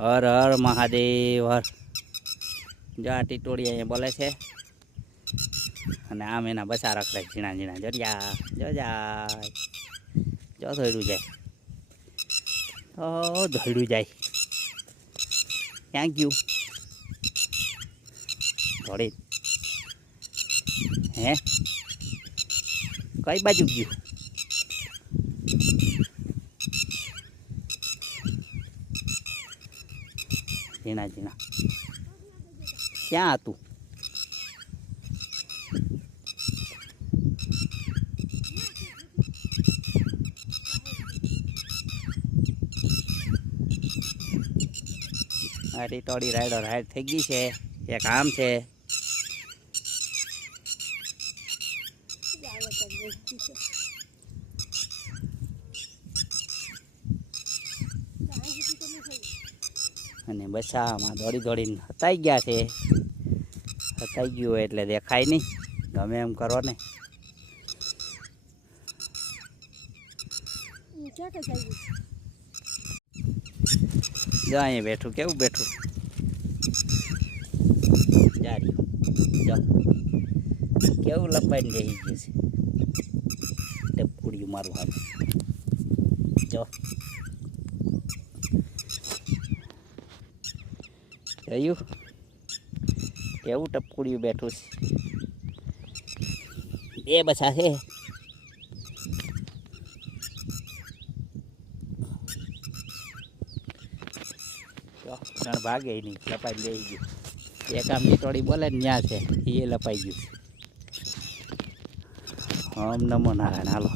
હર હર મહાદેવ હર. જો આ ટીટોળી અહીંયા બોલે છે અને આમ એના બસા રખડે ઝીણા ઝીણા. જોરિયા જો જાય, જો દોડ્યું જાય, દોડ્યું જાય. ક્યાં ગયું? દોડી હે કઈ બાજુ ગયું? ઝીણા ઝીણા ક્યાં હતું? આ ટીટોળી રાઈડર રાઈડ થઈ ગઈ છે. એક આમ છે, અને બસામાં દોડી દોડીને હતાઈ ગયા છે. હતાઈ ગયું હોય એટલે દેખાય નહીં, ગમે એમ કરો ને. જો અહીંયા બેઠું, કેવું બેઠું જારી. જો કેવું લપાઈને બેસી ગયું છે. ટપકુડિયું મારું હાલ. જો જોયું કેવું ટપકુડિયું બેઠું છે. બે બસા છે. ત્રણ ભાગે નહીં, લપાઈ લઈ ગયું. એક આમ ટીટોળી બોલે ને ત્યાં છે, એ લપાઈ ગયું છે. ઓમ નમો નારાયણ. હાલો.